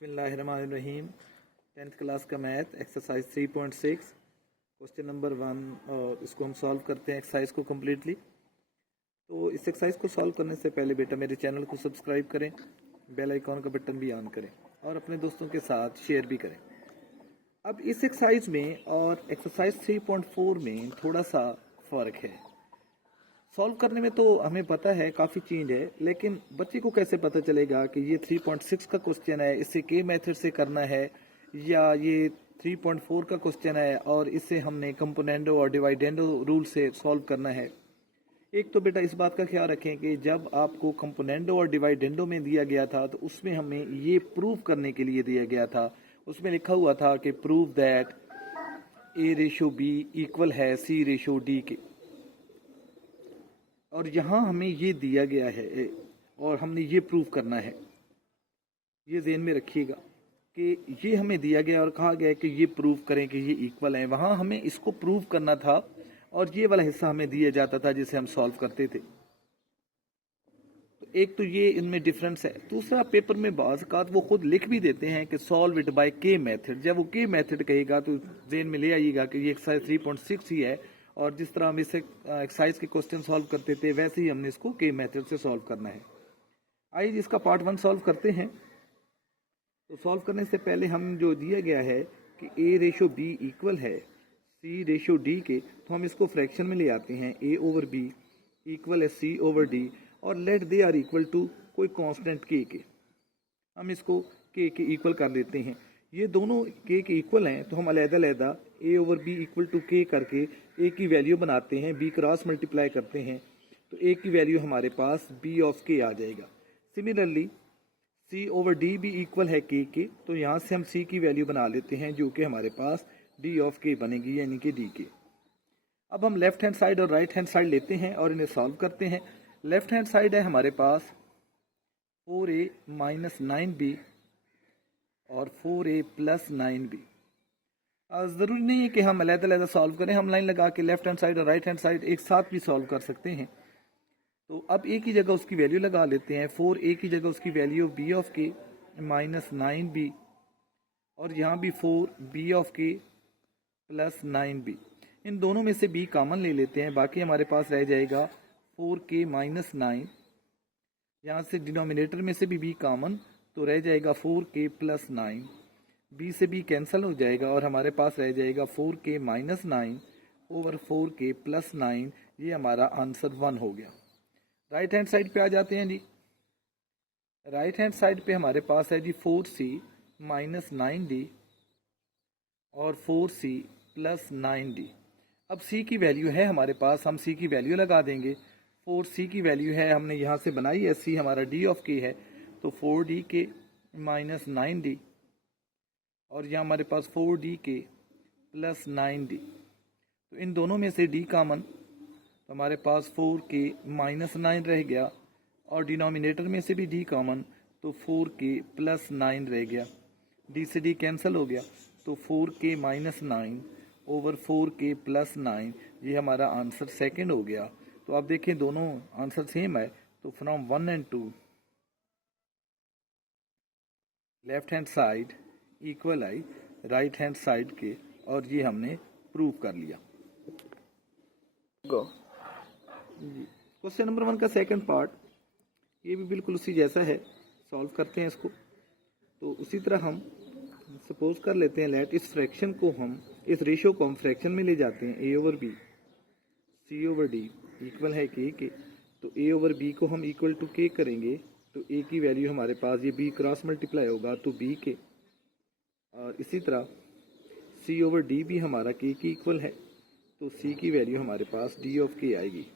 बिस्मिल्लाहिर्रहमानिर्रहीम। 10th class का math exercise 3.6 question number 1 और इसको हम सॉल्व करते हैं एक्सरसाइज को कम्प्लीटली। तो इस एक्सरसाइज को सॉल्व करने से पहले बेटा मेरे चैनल को सब्सक्राइब करें, बेल आइकॉन का बटन भी ऑन करें और अपने दोस्तों के साथ शेयर भी करें। अब इस एक्सरसाइज में और एक्सरसाइज 3.4 में थोड़ा सा फ़र्क है। सॉल्व करने में तो हमें पता है काफ़ी चेंज है, लेकिन बच्चे को कैसे पता चलेगा कि ये 3.6 का क्वेश्चन है, इसे के मेथड से करना है, या ये 3.4 का क्वेश्चन है और इसे हमने कंपोनेंडो और डिवाइडेंडो रूल से सॉल्व करना है। एक तो बेटा इस बात का ख्याल रखें कि जब आपको कंपोनेंडो और डिवाइडेंडो में दिया गया था तो उसमें हमें ये प्रूव करने के लिए दिया गया था। उसमें लिखा हुआ था कि प्रूव दैट A/B इक्वल है C/D के, और यहाँ हमें ये दिया गया है और हमने ये प्रूव करना है। ये ज़हन में रखिएगा कि ये हमें दिया गया और कहा गया है कि ये प्रूव करें कि ये इक्वल है। वहाँ हमें इसको प्रूव करना था और ये वाला हिस्सा हमें दिया जाता था जिसे हम सॉल्व करते थे। तो एक तो ये इनमें डिफरेंस है। दूसरा, पेपर में बाज़ औक़ात वो खुद लिख भी देते हैं कि सॉल्व इट बाय के मेथड। जब वो के मेथड कहेगा तो ज़हन में ले आइएगा कि ये एक्सरसाइज 3.6 ही है, और जिस तरह हम इस एक्सरसाइज के क्वेश्चन सॉल्व करते थे वैसे ही हमने इसको के मेथड से सॉल्व करना है। आइए इसका पार्ट 1 सॉल्व करते हैं। तो सॉल्व करने से पहले हम जो दिया गया है कि A/B इक्वल है C/D के, तो हम इसको फ्रैक्शन में ले आते हैं। A/B इक्वल है C/D और let they are equal to कोई कांस्टेंट के। हम इसको के इक्वल कर देते हैं। ये दोनों के इक्वल हैं तो हम अलग-अलग A/B इक्वल टू के करके ए की वैल्यू बनाते हैं, B क्रॉस मल्टीप्लाई करते हैं तो ए की वैल्यू हमारे पास B ऑफ के आ जाएगा। सिमिलरली C/D भी इक्वल है के, तो यहाँ से हम C की वैल्यू बना लेते हैं जो कि हमारे पास D ऑफ के बनेगी, यानी कि D के। अब हम लेफ्ट हैंड साइड और राइट हैंड साइड लेते हैं और इन्हें सॉल्व करते हैं। लेफ्ट हैंड साइड है हमारे पास 4A माइनस 9B और 4A प्लस 9B। ज़रूरी नहीं है कि हम अलग-अलग सॉल्व करें, हम लाइन लगा के लेफ्ट हैंड साइड और राइट हैंड साइड एक साथ भी सॉल्व कर सकते हैं। तो अब A की जगह उसकी वैल्यू लगा लेते हैं। 4A की जगह उसकी वैल्यू B ऑफ के माइनस 9B, और यहाँ भी 4B ऑफ के प्लस 9B। इन दोनों में से B कॉमन ले लेते हैं, बाकी हमारे पास रह जाएगा 4K माइनस 9। यहाँ से डिनोमिनेटर में से भी B कॉमन, तो रह जाएगा 4K प्लस 9। B से B कैंसिल हो जाएगा और हमारे पास रह जाएगा 4K minus 9 over 4K plus 9। ये हमारा आंसर 1 हो गया। राइट हैंड साइड पे आ जाते हैं जी। राइट हैंड साइड पे हमारे पास है जी 4C माइनस 9D और 4C प्लस 9D। अब C की वैल्यू है हमारे पास, हम C की वैल्यू लगा देंगे। 4C की वैल्यू है, हमने यहाँ से बनाई है, C हमारा D ऑफ के है, तो 4D के माइनस 9D, और यहाँ हमारे पास 4D के प्लस 9D। तो इन दोनों में से D कॉमन, तो हमारे पास 4K माइनस 9 रह गया, और डिनोमिनेटर में से भी D कॉमन, तो 4K प्लस 9 रह गया। D से D कैंसिल हो गया, तो 4K minus 9 over 4K plus 9। ये हमारा आंसर सेकंड हो गया। तो आप देखें दोनों आंसर सेम है, तो from 1 and 2 left hand side equal I right hand side के, और ये हमने प्रूव कर लिया। क्वेश्चन नंबर 1 का सेकंड पार्ट ये भी बिल्कुल उसी जैसा है, सॉल्व करते हैं इसको। तो उसी तरह हम सपोज कर लेते हैं लेट इस फ्रैक्शन को हम, इस रेशियो को हम फ्रैक्शन में ले जाते हैं। A/B C/D इक्वल है के, तो A/B को हम इक्वल टू के करेंगे तो A की वैल्यू हमारे पास, ये B क्रॉस मल्टीप्लाई होगा तो B के, और इसी तरह C/D भी हमारा के की इक्वल है, तो C की वैल्यू हमारे पास D ऑफ के आएगी।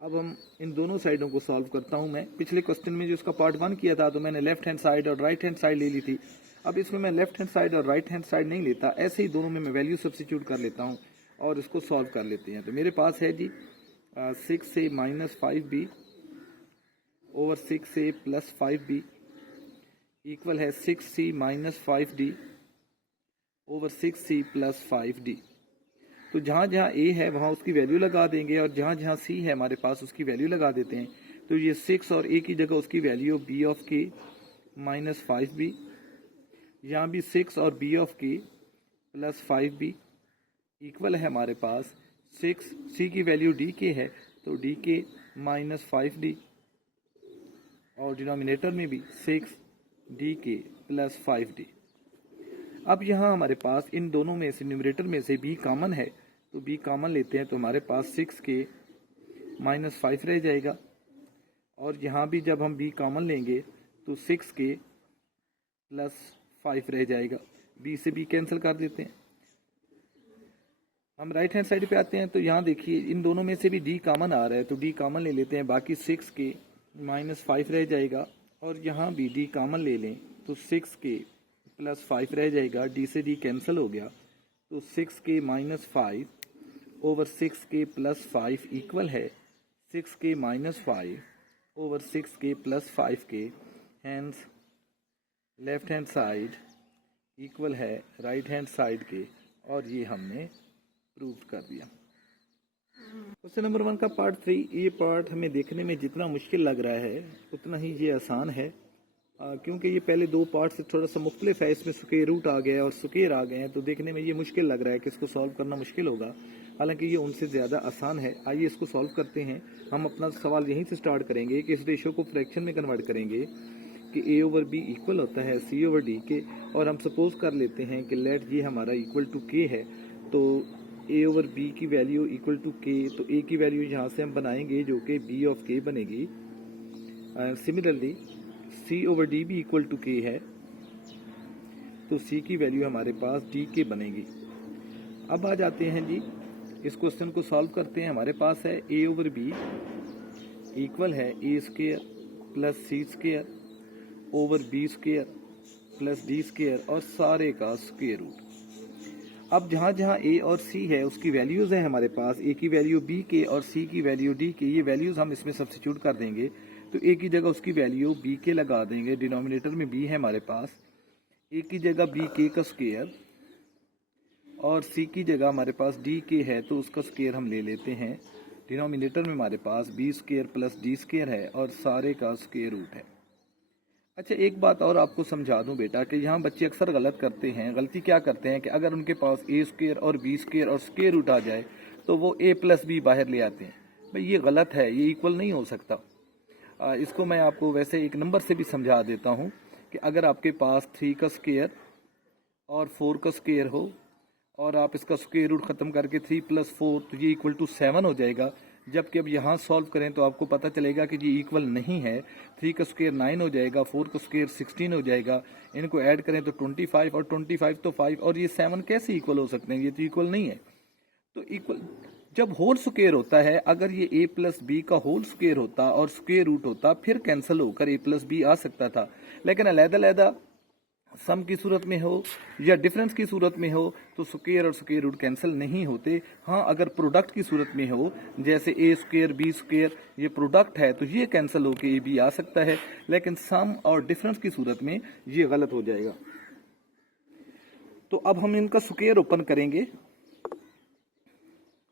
अब हम इन दोनों साइडों को सॉल्व करता हूं। मैं पिछले क्वेश्चन में जो इसका पार्ट 1 किया था तो मैंने लेफ्ट हैंड साइड और राइट हैंड साइड ले ली थी। अब इसमें मैं लेफ्ट हैंड साइड और राइट हैंड साइड नहीं लेता, ऐसे ही दोनों में मैं वैल्यू सब्स्टिट्यूट कर लेता हूं और इसको सॉल्व कर लेते हैं। तो मेरे पास है जी 6A minus 5B over 6A plus 5B equal है 6C minus 5D over 6C plus 5D। तो जहाँ जहाँ A है वहाँ उसकी वैल्यू लगा देंगे, और जहाँ जहाँ C है हमारे पास उसकी वैल्यू लगा देते हैं। तो ये 6 और A की जगह उसकी वैल्यू B ऑफ के माइनस 5b, यहाँ भी 6 और b of k plus 5b equal है हमारे पास 6, c की वैल्यू dk है तो dk माइनस 5d, और डिनोमिनेटर में भी 6dk प्लस 5d। अब यहाँ हमारे पास इन दोनों में से न्यूमरेटर में से b कॉमन है तो b कॉमन लेते हैं तो हमारे पास 6k माइनस 5 रह जाएगा, और यहाँ भी जब हम b कॉमन लेंगे तो 6k प्लस 5 रह जाएगा। b से b कैंसिल कर देते हैं। हम राइट हैंड साइड पे आते हैं तो यहाँ देखिए इन दोनों में से भी d कॉमन आ रहा है तो d कॉमन ले लेते हैं, बाकी 6k माइनस 5 रह जाएगा, और यहाँ भी d कॉमन ले लें तो 6k प्लस 5 रह जाएगा। d से d कैंसिल हो गया तो 6k minus 5 over 6k plus 5 equal है 6k minus 5 over 6k plus 5k, hence left hand side equal है राइट हैंड साइड के, और ये हमने प्रूव कर दिया। क्वेश्चन नंबर 1 का पार्ट 3, ये पार्ट हमें देखने में जितना मुश्किल लग रहा है उतना ही ये आसान है, क्योंकि ये पहले 2 पार्ट से थोड़ा सा मुख्तलिफ है। इसमें स्क्वायर रूट आ गया और स्क्वायर आ गए हैं तो देखने में ये मुश्किल लग रहा है कि इसको सॉल्व करना मुश्किल होगा, हालांकि ये उनसे ज़्यादा आसान है। आइए इसको सॉल्व करते हैं। हम अपना सवाल यहीं से स्टार्ट करेंगे कि इस रेशो को फ्रैक्शन में कन्वर्ट करेंगे कि a ओवर b इक्वल होता है c ओवर d के, और हम सपोज कर लेते हैं कि लेट ये हमारा इक्वल टू k है तो a ओवर b की वैल्यू इक्वल टू k, तो a की वैल्यू यहाँ से हम बनाएंगे जो कि b ऑफ k बनेगी। सिमिलरली c ओवर d भी इक्वल टू k है तो c की वैल्यू हमारे पास dk बनेगी। अब आ जाते हैं जी, इस क्वेश्चन को सॉल्व करते हैं। हमारे पास है a ओवर b इक्वल है a square plus c square over b square plus d square और सारे का स्क्वायर रूट। अब जहाँ जहाँ a और c है उसकी वैल्यूज है हमारे पास, a की वैल्यू b के और c की वैल्यू d के, ये वैल्यूज हम इसमें सब्स्टिट्यूट कर देंगे तो a की जगह उसकी वैल्यू b के लगा देंगे, डिनोमिनेटर में b है हमारे पास, a की जगह b k का स्क्वायर और c की जगह हमारे पास d k है तो उसका स्क्वायर हम ले लेते हैं। डिनोमिनेटर में हमारे पास b square plus d square है और सारे का स्क्वायर रूट है। अच्छा, एक बात और आपको समझा दूं बेटा कि यहाँ बच्चे अक्सर गलत करते हैं। गलती क्या करते हैं कि अगर उनके पास a स्क्वायर और b स्क्वायर और स्क्वायर रूट आ जाए तो वो a प्लस b बाहर ले आते हैं। भाई ये गलत है, ये इक्वल नहीं हो सकता। इसको मैं आपको वैसे एक नंबर से भी समझा देता हूँ कि अगर आपके पास 3 का स्क्वायर और 4 का स्क्वायर हो और आप इसका स्क्वायर रूट खत्म करके 3 प्लस 4 तो ये इक्वल टू 7 हो जाएगा, जबकि अब यहाँ सॉल्व करें तो आपको पता चलेगा कि ये इक्वल नहीं है। 3 का स्क्वायर 9 हो जाएगा, 4 का स्क्वायर 16 हो जाएगा, इनको ऐड करें तो 25 और 25 तो 5, और ये 7 कैसे इक्वल हो सकते हैं, ये तो इक्वल नहीं है। तो इक्वल जब होल स्क्वायर होता है, अगर ये a प्लस बी का होल स्क्वायर होता और स्क्वायर रूट होता फिर कैंसिल होकर a प्लस बी आ सकता था, लेकिन अलग-अलग सम की सूरत में हो या डिफरेंस की सूरत में हो तो स्क्वायर और स्क्वायर रूट कैंसिल नहीं होते। हाँ, अगर प्रोडक्ट की सूरत में हो जैसे a स्क्वायर b स्क्वायर ये प्रोडक्ट है तो ये कैंसिल होकर a b आ सकता है, लेकिन सम और डिफरेंस की सूरत में ये गलत हो जाएगा। तो अब हम इनका स्क्वायर ओपन करेंगे,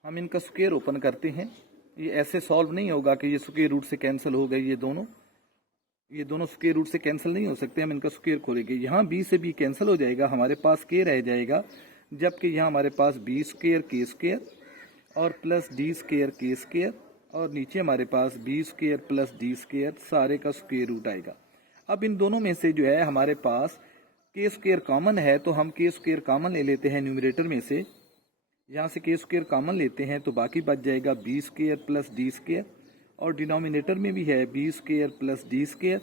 हम इनका स्क्वायर ओपन करते हैं। ये ऐसे सॉल्व नहीं होगा कि ये स्क्वायर रूट से कैंसिल हो गए, ये दोनों स्क्वायर रूट से कैंसिल नहीं हो सकते। हम इनका स्क्वायर खोलेंगे, यहाँ b से b कैंसिल हो जाएगा, हमारे पास k रह जाएगा, जबकि यहाँ हमारे पास b स्क्वायर k स्क्वायर और plus d square k square और नीचे हमारे पास b square plus d square सारे का स्क्वायर रूट आएगा। अब इन दोनों में से जो है हमारे पास k स्क्वायर कॉमन है तो हम k स्क्वायर कॉमन ले लेते हैं न्यूमरेटर में से। यहाँ से k स्क्वायर कॉमन लेते हैं तो बाकी बच जाएगा b square plus d square, और डिनोमिनेटर में भी है b square plus d square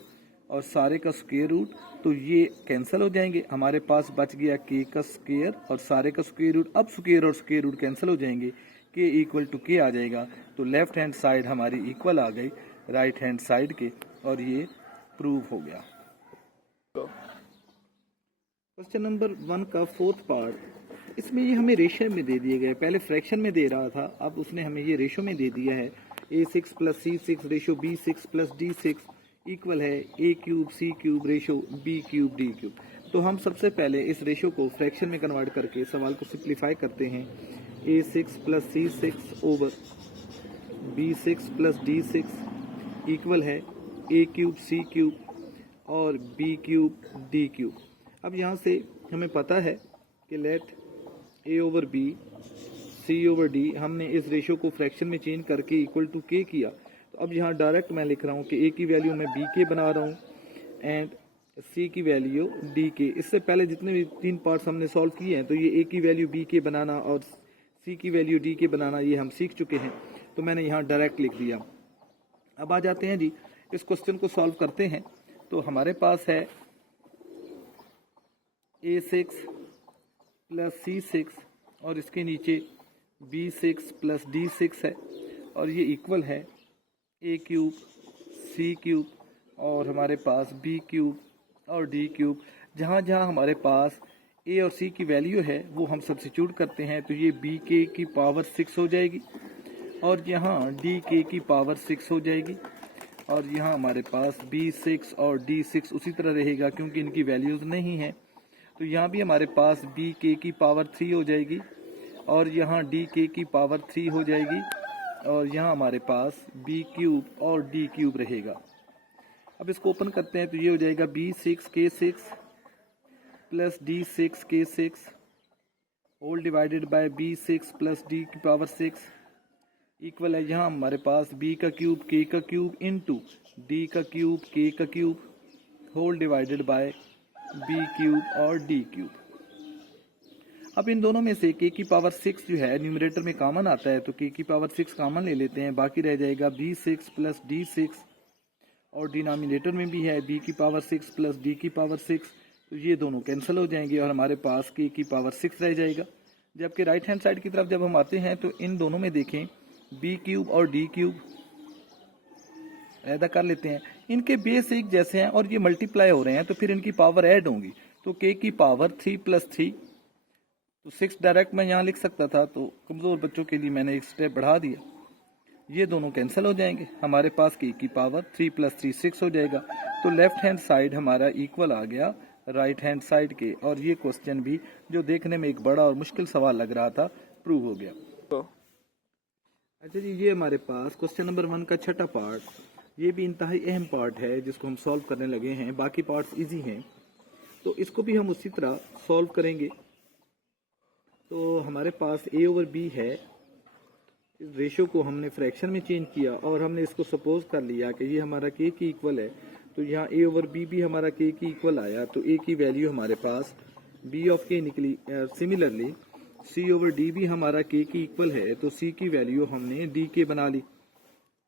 और सारे का स्क्वायर रूट, तो ये कैंसिल हो जाएंगे। हमारे पास बच गया k का स्क्वायर और सारे का स्क्वायर रूट। अब स्क्वायर और स्क्वायर रूट कैंसिल हो जाएंगे, k इक्वल टू k आ जाएगा, तो लेफ्ट हैंड साइड हमारी इक्वल आ गई राइट हैंड साइड के, और ये प्रूव हो गया। क्वेश्चन नंबर 1 का 4th पार्ट, इसमें ये हमें रेशो में दे दिए गए, पहले फ्रैक्शन में दे रहा था, अब उसने हमें ये रेशो में दे दिया है। a6 plus c6 ratio b6 plus d6 equal है a cube c cube ratio b cube d cube. तो हम सबसे पहले इस रेशो को फ्रैक्शन में कन्वर्ट करके सवाल को सिंप्लीफाई करते हैं। a6 plus c6 over b6 plus d6 equal है a क्यूब c क्यूब और बी क्यूब डी क्यूब। अब यहाँ से हमें पता है कि लेट ए over B C over D, हमने इस रेशो को फ्रैक्शन में चेंज करके इक्वल टू के किया। तो अब यहाँ डायरेक्ट मैं लिख रहा हूँ कि ए की वैल्यू मैं बी के बना रहा हूँ एंड सी की वैल्यू डी के। इससे पहले जितने भी 3 पार्ट्स हमने सॉल्व किए हैं तो ये ए की वैल्यू बी के बनाना और सी की वैल्यू डी के बनाना ये हम सीख चुके हैं, तो मैंने यहाँ डायरेक्ट लिख दिया। अब आ जाते हैं जी, इस क्वेश्चन को सॉल्व करते हैं। तो हमारे पास है A6 प्लस C6 और इसके नीचे B6 प्लस D6 है और ये इक्वल है A क्यूब C क्यूब और हमारे पास B क्यूब और D क्यूब। जहाँ जहाँ हमारे पास A और C की वैल्यू है वो हम सब्स्टिट्यूट करते हैं, तो ये BK की पावर 6 हो जाएगी और यहाँ DK की पावर 6 हो जाएगी और यहाँ हमारे पास B6 और D6 उसी तरह रहेगा क्योंकि इनकी वैल्यूज़ नहीं है। तो यहाँ भी हमारे पास BK की पावर 3 हो जाएगी और यहाँ DK की पावर 3 हो जाएगी और यहाँ हमारे पास B क्यूब और D क्यूब रहेगा। अब इसको ओपन करते हैं तो ये हो जाएगा B6K6 plus D6K6 whole divided by B6 plus D की पावर 6 इक्वल है, यहाँ हमारे पास B का क्यूब K का क्यूब इंटू D का क्यूब K का cube whole divided by B cube और D क्यूब। अब इन दोनों में से K की पावर 6 जो है न्यूमरेटर में कॉमन आता है, तो K की पावर 6 कॉमन ले लेते हैं, बाकी रह जाएगा B6 प्लस D6 और डिनोमिनेटर में भी है B की पावर 6 प्लस D की पावर 6, तो ये दोनों कैंसिल हो जाएंगे और हमारे पास K की पावर 6 रह जाएगा। जबकि राइट हैंड साइड की तरफ जब हम आते हैं तो इन दोनों में देखें B क्यूब और D क्यूब ऐदा कर लेते हैं, इनके बेस एक जैसे हैं और ये मल्टीप्लाई हो रहे हैं तो फिर इनकी पावर ऐड होंगी। तो K की पावर 3 प्लस 3, तो 6 डायरेक्ट मैं यहाँ लिख सकता था, तो कमज़ोर बच्चों के लिए मैंने एक स्टेप बढ़ा दिया। ये दोनों कैंसिल हो जाएंगे, हमारे पास K की पावर 3 प्लस 3 6 हो जाएगा। तो लेफ्ट हैंड साइड हमारा इक्वल आ गया राइट हैंड साइड के और ये क्वेश्चन भी जो देखने में एक बड़ा और मुश्किल सवाल लग रहा था प्रूव हो गया। अच्छा जी, ये हमारे पास क्वेश्चन नंबर 1 का छठा पार्ट, ये भी इंतहाई अहम पार्ट है जिसको हम सॉल्व करने लगे हैं। बाकी पार्ट्स इजी हैं तो इसको भी हम उसी तरह सॉल्व करेंगे। तो हमारे पास A ओवर B है, इस रेशो को हमने फ्रैक्शन में चेंज किया और हमने इसको सपोज कर लिया कि ये हमारा K की इक्वल है, तो यहाँ A ओवर B भी हमारा K की इक्वल आया, तो A की वैल्यू हमारे पास B ऑफ K निकली। सिमिलरली C ओवर D भी हमारा K की इक्वल है, तो C की वैल्यू हमने D के बना ली।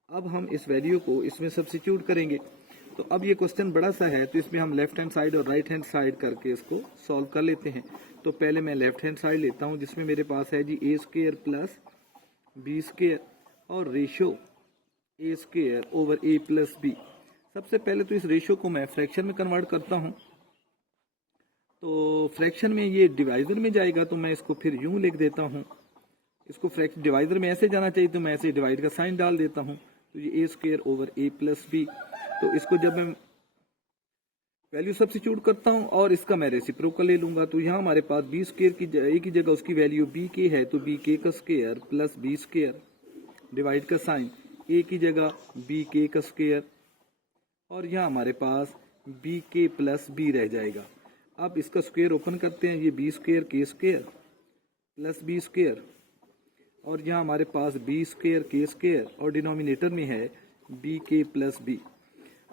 अब हम इस वैल्यू को इसमें सब्स्टिट्यूट करेंगे। तो अब ये क्वेश्चन बड़ा सा है तो इसमें हम लेफ्ट हैंड साइड और राइट हैंड साइड करके इसको सॉल्व कर लेते हैं। तो पहले मैं लेफ्ट हैंड साइड लेता हूँ जिसमें मेरे पास है जी A square plus B square और ratio A square over A plus B। सबसे पहले तो इस रेशो को मैं फ्रैक्शन में कन्वर्ट करता हूँ, तो फ्रैक्शन में ये डिवाइजर में जाएगा, तो मैं इसको फिर यूं लिख देता हूँ। इसको फ्रैक्शन डिवाइजर में ऐसे जाना चाहिए तो मैं ऐसे डिवाइड का साइन डाल देता हूँ, तो ये A square over A plus B। तो इसको जब मैं वैल्यू सब्स्टिट्यूट करता हूँ और इसका मैं रेसिप्रोकल ले लूंगा, तो यहाँ हमारे पास B स्क्वायर की A की जगह उसकी वैल्यू BK है, तो BK का square plus B square divide का साइन A की जगह BK का स्क्वायर और यहाँ हमारे पास BK प्लस B रह जाएगा। अब इसका स्क्वायर ओपन करते हैं, ये B square K square plus B square और यहाँ हमारे पास B स्क्वायर K स्क्वायर और डिनोमिनेटर में है BK प्लस B।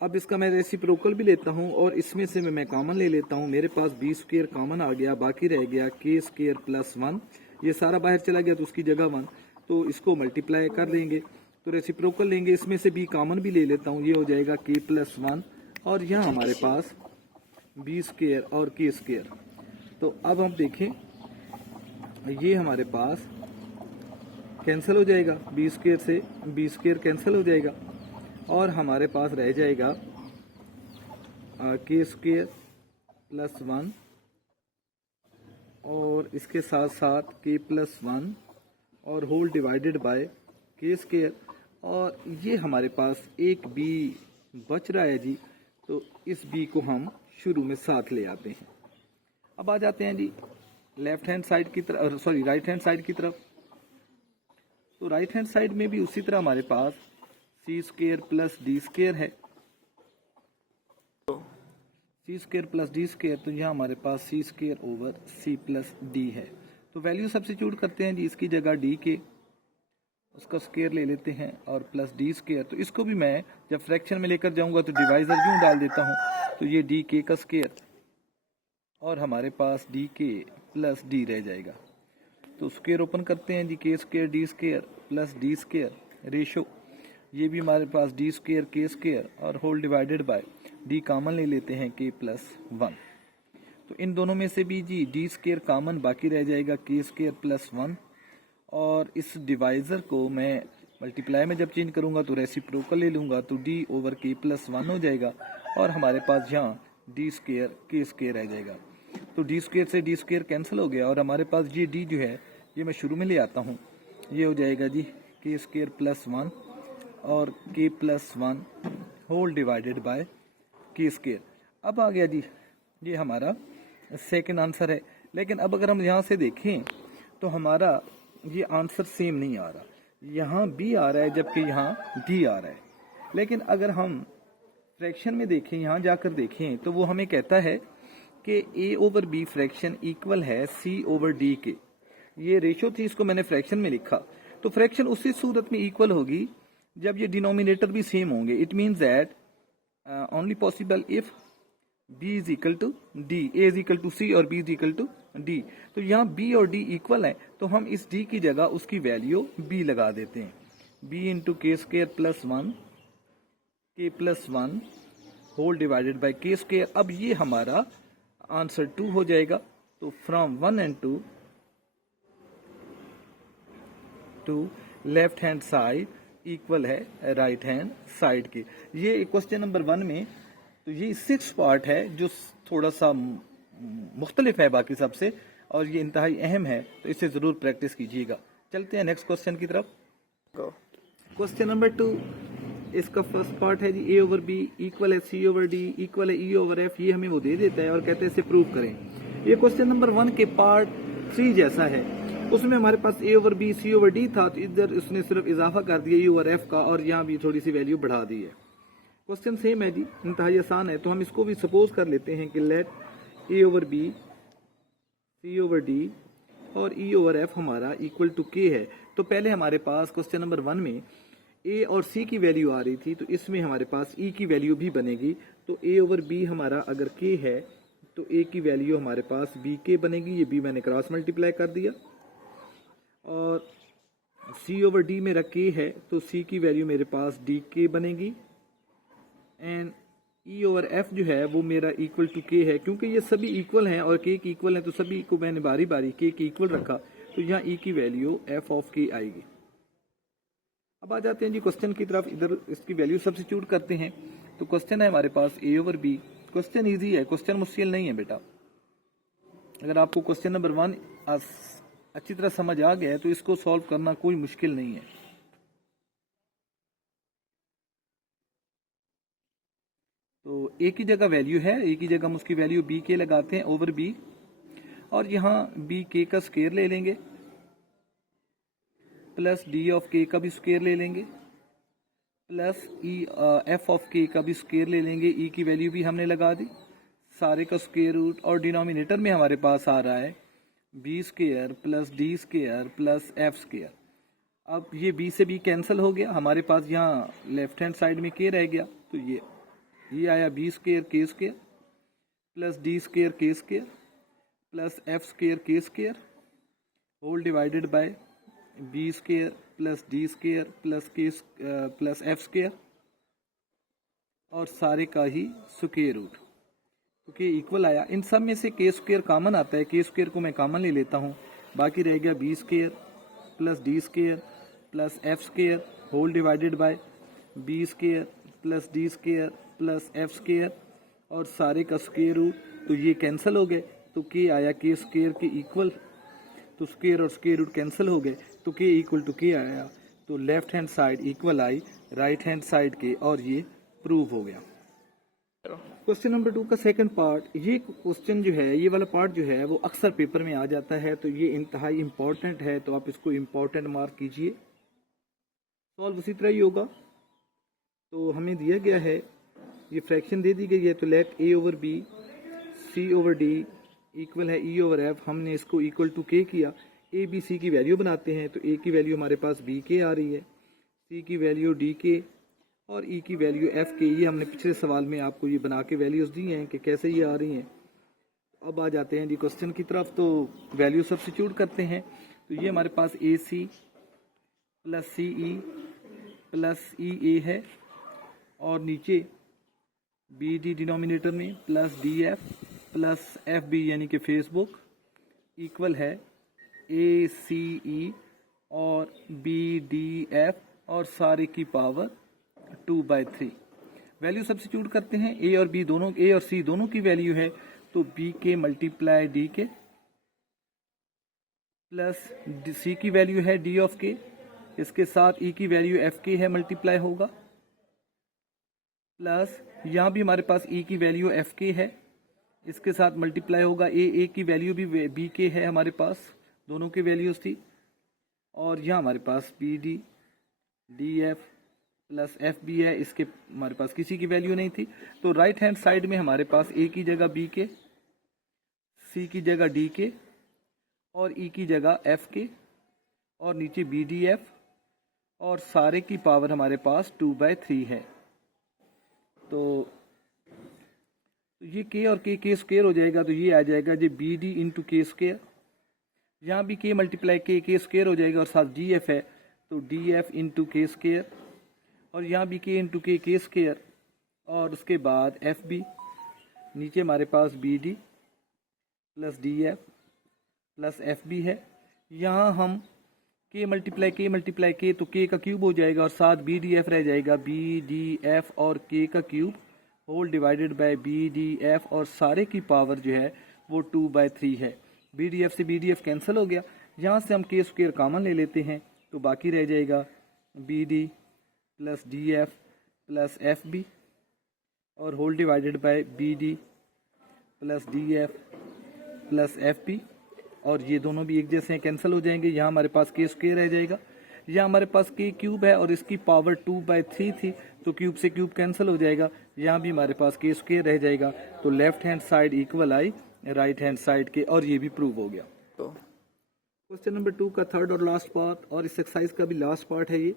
अब इसका मैं रेसिप्रोकल भी लेता हूँ और इसमें से मैं कॉमन ले लेता हूँ, मेरे पास B स्क्वायर कॉमन आ गया, बाकी रह गया K स्क्वायर प्लस 1, ये सारा बाहर चला गया तो उसकी जगह 1, तो इसको मल्टीप्लाई कर लेंगे, तो रेसिप्रोकल लेंगे, इसमें से B कॉमन भी ले लेता हूँ, ये हो जाएगा K प्लस 1 और यहाँ हमारे पास B स्क्वायर और K स्क्वायर। तो अब हम देखें ये हमारे पास कैंसिल हो जाएगा, B स्क्वायर से B स्क्वायर कैंसिल हो जाएगा और हमारे पास रह जाएगा K स्क्वायर प्लस 1 और इसके साथ साथ K प्लस 1 और whole divided by K square और ये हमारे पास एक B बच रहा है जी, तो इस B को हम शुरू में साथ ले आते हैं। अब आ जाते हैं जी लेफ्ट हैंड साइड की तरफ, सॉरी राइट हैंड साइड की तरफ। तो राइट हैंड साइड में भी उसी तरह हमारे पास C square plus D square है C square plus D square, तो यहाँ हमारे पास C square over C plus D है। तो वैल्यू सब्स्टिट्यूट करते हैं जी, इसकी जगह डी के उसका स्क्वायर ले लेते हैं और प्लस डी स्क्वायर, तो इसको भी मैं जब फ्रैक्शन में लेकर जाऊंगा तो डिवाइजर क्यों डाल देता हूँ, तो ये डी के का स्क्वायर और हमारे पास डी के प्लस डी रह जाएगा। तो स्क्वायर ओपन करते हैं जी, K square D square plus D square ratio, ये भी हमारे पास डी स्क्वायर के स्क्वायर और whole divided by D common ले लेते हैं के प्लस 1। तो इन दोनों में से भी जी डी स्क्वायर कॉमन बाकी रह जाएगा के स्क्वायर प्लस 1, और इस डिवाइजर को मैं मल्टीप्लाई में जब चेंज करूंगा तो रेसिप्रोकल ले लूंगा, तो डी ओवर के प्लस 1 हो जाएगा और हमारे पास यहाँ डी स्क्वायर के स्क्वायर रह जाएगा। तो डी स्क्वायर से डी स्क्वायर कैंसिल हो गया और हमारे पास ये डी जो है ये मैं शुरू में ले आता हूँ, ये हो जाएगा जी के स्क्वायर प्लस 1 और के plus 1 whole divided by K square. अब आ गया जी ये हमारा सेकंड आंसर है। लेकिन अब अगर हम यहाँ से देखें तो हमारा ये आंसर सेम नहीं आ रहा, यहाँ बी आ रहा है जबकि यहाँ डी आ रहा है। लेकिन अगर हम फ्रैक्शन में देखें, यहाँ जाकर देखें, तो वो हमें कहता है कि ए ओवर बी फ्रैक्शन इक्वल है सी ओवर डी के। ये रेशो थी, इसको मैंने फ्रैक्शन में लिखा, तो फ्रैक्शन उसी सूरत में इक्वल होगी जब ये डिनोमिनेटर भी सेम होंगे। It means that only possible if b is equal to D, a is equal to C और b is equal to d। तो यहाँ b और d इक्वल है, तो हम इस d की जगह उसकी वैल्यू b लगा देते हैं, b into K square plus 1 K plus 1 whole divided by K square. अब ये हमारा आंसर 2 हो जाएगा। तो from 1 and 2 to left hand side equal है राइट हैंड साइड के। ये क्वेश्चन नंबर 1 में तो ये 6 पार्ट है जो थोड़ा सा मुख्तलिफ है बाकी सबसे, और ये इंतहाई अहम है, तो इसे जरूर प्रैक्टिस कीजिएगा। चलते हैं नेक्स्ट क्वेश्चन की तरफ। क्वेश्चन नंबर 2, इसका फर्स्ट पार्ट है जी ए ओवर बी इक्वल है सी ओवर डी इक्वल है ई ओवर एफ। ये हमें वो दे देता है और कहते हैं इसे प्रूव करें। ये क्वेश्चन नंबर 1 के पार्ट 3 जैसा है, उसमें हमारे पास A over B C over D था, तो इधर उसने सिर्फ इजाफा कर दिया ई ओवर एफ का और यहाँ भी थोड़ी सी वैल्यू बढ़ा दी है। क्वेश्चन सेम है जी, इंतहाई आसान है। तो हम इसको भी सपोज कर लेते हैं कि लेट ए over B C over d और ई ओवर एफ हमारा इक्वल टू के है। तो पहले हमारे पास क्वेश्चन नंबर 1 में ए और सी की वैल्यू आ रही थी, तो इसमें हमारे पास ई की वैल्यू भी बनेगी। तो ए ओवर बी हमारा अगर के है तो ए की वैल्यू हमारे पास बी के बनेगी, ये बी मैंने क्रॉस मल्टीप्लाई कर दिया। और सी ओवर डी मेरा के है, तो सी की वैल्यू मेरे पास डी के बनेगी। एंड ई ओवर एफ जो है वो मेरा इक्वल टू के है, क्योंकि ये सभी इक्वल हैं और के की इक्वल है, तो सभी को मैंने बारी बारी के की इक्वल रखा, तो यहाँ ई की वैल्यू एफ ऑफ के आएगी। अब आ जाते हैं जी क्वेश्चन की तरफ, इधर इसकी वैल्यू सब्स्टिट्यूट करते हैं। तो क्वेश्चन है हमारे पास A over B. Question easy है, क्वेश्चन मुश्किल नहीं है बेटा। अगर आपको क्वेश्चन नंबर 1 अच्छी तरह समझ आ गया है तो इसको सॉल्व करना कोई मुश्किल नहीं है। तो ए की जगह वैल्यू है, ए की जगह हम उसकी वैल्यू बी के लगाते हैं ओवर बी, और यहाँ बी के का स्क्वायर ले लेंगे प्लस डी ऑफ के का भी स्क्वायर ले लेंगे प्लस ई एफ ऑफ के का भी स्क्वायर ले लेंगे। ई की वैल्यू भी हमने लगा दी, सारे का स्क्वायर रूट, और डिनोमिनेटर में हमारे पास आ रहा है B square plus D square plus F square. अब ये बी से बी कैंसिल हो गया, हमारे पास यहाँ लेफ्ट हैंड साइड में के रह गया, तो ये आया बी स्क्वायर के स्क्वायर प्लस डी स्क्वायर के स्क्वायर प्लस एफ स्क्वायर के square whole divided by B square plus D square plus K plus F square, और सारे का ही स्क्वायर रूट, क्योंकि इक्वल आया। इन सब में से के स्क्वायर कॉमन आता है, के स्क्वायर को मैं कॉमन ले लेता हूँ, बाकी रह गया B square plus D square plus F square whole divided by B square plus D square plus F square, और सारे का स्क्वायर रूट। तो ये कैंसिल हो गए, तो के आया के स्क्वायर के इक्वल, तो स्क्वायर और स्क्वायर रूट कैंसिल हो गए, तो के इक्वल टू के आया। तो लेफ्ट हैंड साइड इक्वल आई राइट हैंड साइड के, और ये प्रूव हो गया। क्वेश्चन नंबर 2 का सेकंड पार्ट, ये क्वेश्चन जो है, ये वाला पार्ट जो है वो अक्सर पेपर में आ जाता है, तो ये इंतहाई इंपॉर्टेंट है, तो आप इसको इंपॉर्टेंट मार्क कीजिए। सॉल्व उसी तरह ही होगा। तो हमें दिया गया है, ये फ्रैक्शन दे दी गई है, तो लेट ए over B C over d equal है ई ओवर एफ, हमने इसको इक्वल टू के किया, ए बी सी की वैल्यू बनाते हैं तो ए की वैल्यू हमारे पास बी के आ रही है, सी की वैल्यू डी के और ई की वैल्यू एफ के। ये हमने पिछले सवाल में आपको ये बना के वैल्यूज दी हैं कि कैसे ये आ रही हैं। अब आ जाते हैं जी क्वेश्चन की तरफ, तो वैल्यू सब्स्टिट्यूट करते हैं। तो ये हमारे पास ए C plus c E plus e ए है और नीचे बी डी डिनोमिनेटर में plus D F plus F B यानी कि फेसबुक इक्वल है ए सी ई और बी डी एफ और सारे की पावर 2/3। वैल्यू सब्स्टिट्यूट करते हैं, ए और बी दोनों, ए और सी दोनों की वैल्यू है तो बी के मल्टीप्लाई डी के प्लस सी की वैल्यू है डी ऑफ के, इसके साथ ई की वैल्यू एफ के है मल्टीप्लाई होगा, प्लस यहाँ भी हमारे पास ई की वैल्यू एफ के है, इसके साथ मल्टीप्लाई होगा, ए की वैल्यू भी बी के है हमारे पास, दोनों की वैल्यूज थी, और यहाँ हमारे पास b d d F plus F b है, इसके हमारे पास किसी की वैल्यू नहीं थी। तो राइट हैंड साइड में हमारे पास ए की जगह बी के, सी की जगह डी के और ई की जगह एफ के और नीचे बी डी एफ और सारे की पावर हमारे पास 2/3 है। तो ये के और के स्क्वायर हो जाएगा तो ये आ जाएगा G B D into K square, यहाँ भी के मल्टीप्लाई के स्क्वायर हो जाएगा और साथ डी एफ है तो D F into K square और यहाँ भी के इंटू के स्क्वायर और उसके बाद एफ बी, नीचे हमारे पास b d plus D F plus F b है। यहाँ हम के मल्टीप्लाई के तो के का क्यूब हो जाएगा और साथ बी डी एफ रह जाएगा, बी डी एफ और के का cube whole divided by B D F और सारे की पावर जो है वो 2/3 है। बी डी एफ से बी डी एफ कैंसिल हो गया, यहाँ से हम के स्क्वायर कॉमन ले लेते हैं तो बाकी रह जाएगा b d plus D F plus F b और whole divided by B d plus D F plus F b और ये दोनों भी एक जैसे हैं, कैंसिल हो जाएंगे। यहाँ हमारे पास के स्क्वायर रह जाएगा, यहाँ हमारे पास के क्यूब है और इसकी पावर 2/3 थी तो क्यूब से क्यूब कैंसिल हो जाएगा, यहाँ भी हमारे पास के स्क्वायर रह जाएगा। तो लेफ्ट हैंड साइड इक्वल आई राइट हैंड साइड के, और ये भी प्रूव हो गया। तो क्वेश्चन नंबर 2 का थर्ड और लास्ट पार्ट और इस एक्सरसाइज का भी लास्ट पार्ट है ये,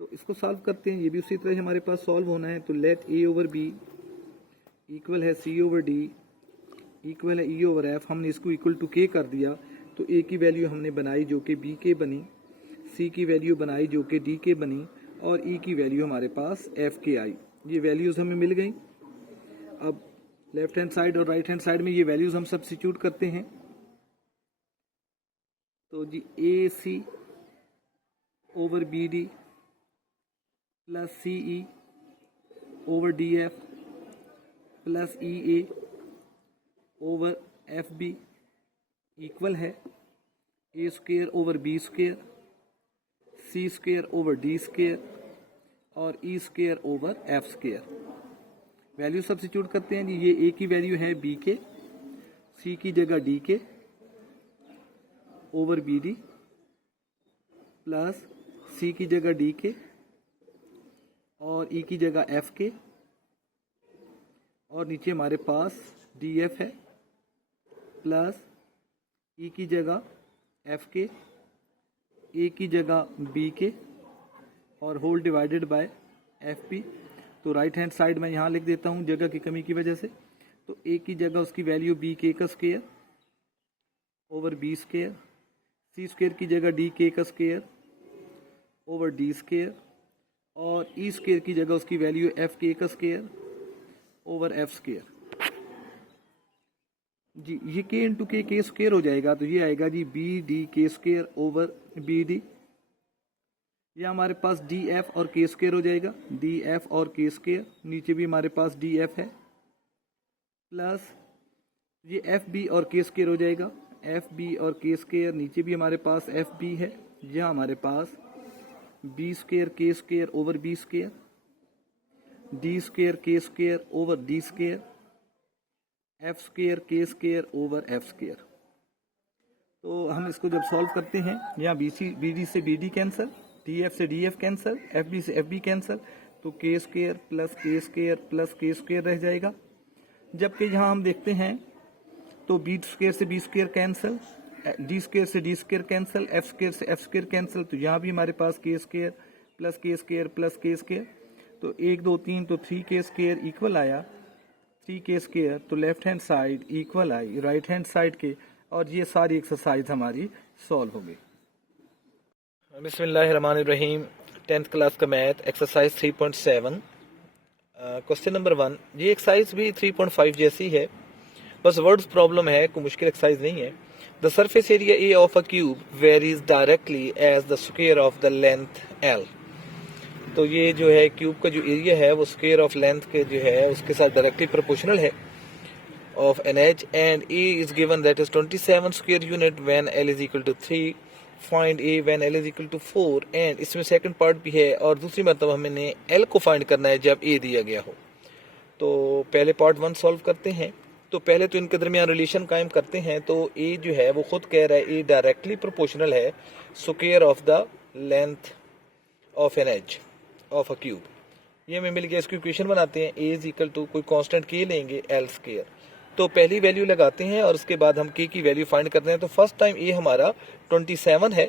तो इसको सॉल्व करते हैं। ये भी उसी तरह हमारे पास सॉल्व होना है। तो लेट ए ओवर बी इक्वल है सी ओवर डी इक्वल है ई ओवर एफ, हमने इसको इक्वल टू के कर दिया तो ए की वैल्यू हमने बनाई जो कि बी के बनी, सी की वैल्यू बनाई जो कि डी के बनी और ई की वैल्यू हमारे पास एफ के आई। ये वैल्यूज हमें मिल गई। अब लेफ्ट हैंड साइड और राइट हैंड साइड में ये वैल्यूज हम सब्स्टिट्यूट करते हैं। तो जी a c over b d plus c e over d F plus e a over f b equal है a square over b square, c square over d square और e square over f square. Value substitute करते हैं जी। ये ए की value है B के, सी की जगह डी के ओवर बी डी प्लस सी की जगह डी के और ई की जगह एफ के और नीचे हमारे पास डी एफ है प्लस ई की जगह एफ के, ए की जगह बी के और whole divided by F P. तो राइट हैंड साइड में यहाँ लिख देता हूँ जगह की कमी की वजह से। तो ए की जगह उसकी वैल्यू बी के का square over b square, c square की जगह डी के का स्क्वायर ओवर डी स्क्वायर और ई स्क्वायर की जगह उसकी वैल्यू एफ के का स्क्वायर ओवर एफ स्क्वायर। जी ये के इंटू के स्क्वायर हो जाएगा तो ये आएगा जी बी डी के स्क्वायर ओवर बी डी। ये हमारे पास डी एफ और के स्क्वायर हो जाएगा, डी एफ और के स्क्वायर, नीचे भी हमारे पास डी एफ है प्लस ये एफ बी और के स्क्वायर हो जाएगा, एफ बी और के स्क्वायर, नीचे भी हमारे पास एफ बी है। यह हमारे पास बी स्क्वायर के square over b square, D square के square over d square, f square के स्क्वायर ओवर एफ स्क्वायर। तो हम इसको जब सॉल्व करते हैं, यहाँ बी डी से B d cancel, d F से d F cancel, f b से एफ बी कैंसिल, तो k square plus k square plus k square रह जाएगा। जबकि यहाँ हम देखते हैं तो बी स्क्वायर से b square cancel, d square से d square cancel, f square से एफ स्क्वायर कैंसिल, तो यहाँ भी हमारे पास k square plus k square plus k square, तो 1 2 3 तो 3 के स्क्वायर इक्वल आया 3 के स्क्वायर, तो लेफ्ट हैंड साइड इक्वल आई राइट हैंड साइड के, और ये सारी एक्सरसाइज हमारी सॉल्व हो गई। बिस्मिल्लाहिर्रहमानिर्रहीम, 10th क्लास का मैथ एक्सरसाइज 3.7 क्वेश्चन नंबर 1। ये एक्सरसाइज भी 3.5 जैसी है, बस वर्ड्स प्रॉब्लम है, कोई मुश्किल एक्सरसाइज नहीं है। The surface area A of a cube varies directly as the square of the length L. तो ये जो है क्यूब का जो एरिया है वो स्क्वायर ऑफ लेंथ के जो है उसके साथ डायरेक्टली प्रोपोर्शनल है of an edge, and A is given that is 27 square unit when L is equal to 3. Find A when L is equal to 4, and इसमें सेकंड पार्ट भी है और दूसरी मतलब हमने L को फाइंड करना है जब A दिया गया हो। तो पहले पार्ट 1 सॉल्व करते हैं। तो पहले तो इनके दरमियान रिलेशन कायम करते हैं। तो A जो है वो खुद कह रहा है A डायरेक्टली प्रोपोर्शनल है square of the length of an edge of a cube. ये हमें मिल गया, इसकी इक्वेशन बनाते हैं। A इज इक्वल टू कोई कांस्टेंट K लेंगे L स्क्वायर, तो पहली वैल्यू लगाते हैं और उसके बाद हम K की वैल्यू फाइंड करते हैं। तो फर्स्ट टाइम A हमारा 27 है,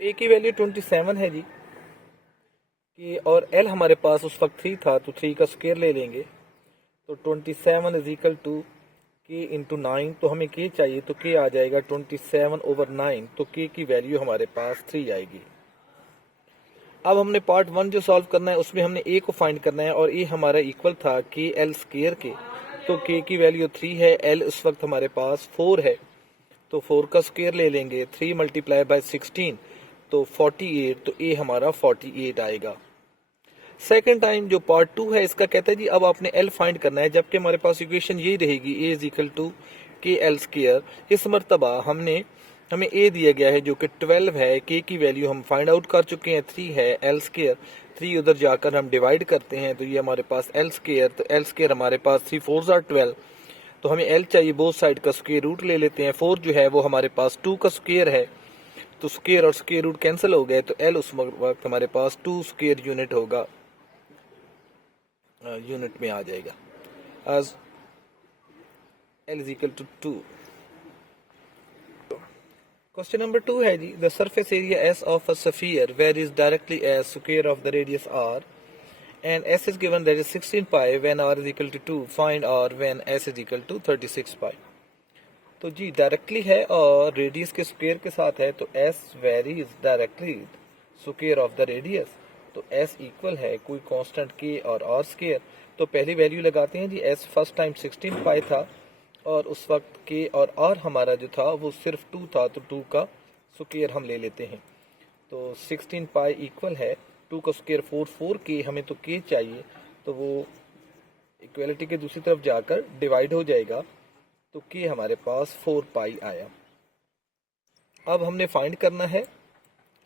A की वैल्यू 27 है जी कि, और L हमारे पास उस वक्त 3 था, तो 3 का स्क्वायर ले लेंगे। तो 27 is equal to K into 9, तो हमें K चाहिए तो K आ जाएगा 27/9, तो K की वैल्यू हमारे पास 3 आएगी। अब हमने पार्ट 1 जो सॉल्व करना है उसमें हमने A को फाइंड करना है, और A हमारा इक्वल था KL स्क्वायर के, तो K की वैल्यू 3 है, L उस वक्त हमारे पास 4 है, तो 4 का स्क्वायर ले लेंगे। 3 मल्टीप्लाई बाय 16 तो 48, तो A हमारा 48 आएगा। सेकंड टाइम जो पार्ट 2 है इसका कहता है जी अब आपने L फाइंड करना है, जबकि हमारे पास इक्वेशन यही रहेगी A is equal to KL square. इस मर्तबा हमें A दिया गया है जो कि 12 है, K की वैल्यू हम फाइंड आउट कर चुके हैं 3 है, L स्क्वायर 3 उधर जाकर हम डिवाइड करते हैं, तो ये हमारे पास L स्क्वायर, तो L स्क्वायर हमारे पास 3 4 आर 12, तो हमें L चाहिए, बोथ साइड का स्क्वायर रूट ले लेते हैं। 4 जो है वो हमारे पास 2 का स्क्वायर है, तो स्क्वायर और स्क्वायर रूट कैंसिल हो गए, तो L उस वक्त हमारे पास 2 स्क्वायर यूनिट होगा, यूनिट में आ जाएगा as L is equal to 2। Question number 2 है जी, the surface area S of a sphere varies directly as square of the radius R and S is given that is 16 pi when R is equal to 2. Find R when S is equal to 36 pi। तो जी directly है और radius के square के साथ है, तो S varies directly square of the radius, तो S equal है कोई कांस्टेंट K और R स्क्वायर। तो पहली वैल्यू लगाते हैं जी, S फर्स्ट टाइम 16 पाई था और उस वक्त K और R हमारा जो था वो सिर्फ 2 था, तो 2 का स्क्वायर हम ले लेते हैं। तो 16 पाई इक्वल है 2 का स्क्वायर 4 K, हमें तो K चाहिए, तो वो इक्वलिटी के दूसरी तरफ जाकर डिवाइड हो जाएगा, तो K हमारे पास 4 पाई आया। अब हमने फाइंड करना है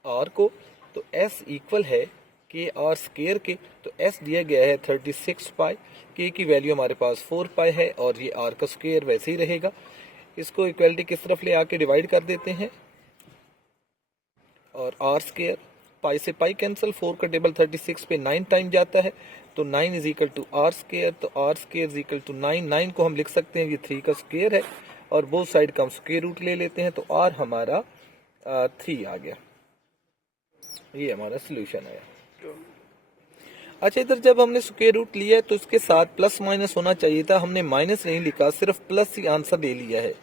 R को, तो S इक्वल है K R स्क्वायर के, तो S दिया गया है 36 पाई, K की वैल्यू हमारे पास 4 पाई है और ये R का स्क्वायर वैसे ही रहेगा। इसको इक्वलिटी किस तरफ ले आके डिवाइड कर देते हैं, और R स्क्वायर पाई से पाई कैंसिल, 4 का टेबल 36 पे 9 टाइम जाता है, तो 9 is equal to R square, तो R square is equal to 9 को हम लिख सकते हैं ये 3 का स्क्वायर है, और बोथ साइड का हम स्क्वायर रूट ले लेते हैं, तो R हमारा 3 आ गया। ये हमारा सोल्यूशन है। अच्छा, इधर जब हमने स्क्वायर रूट लिया तो इसके साथ प्लस माइनस होना चाहिए था, हमने माइनस नहीं लिखा, सिर्फ प्लस ही आंसर ले लिया है।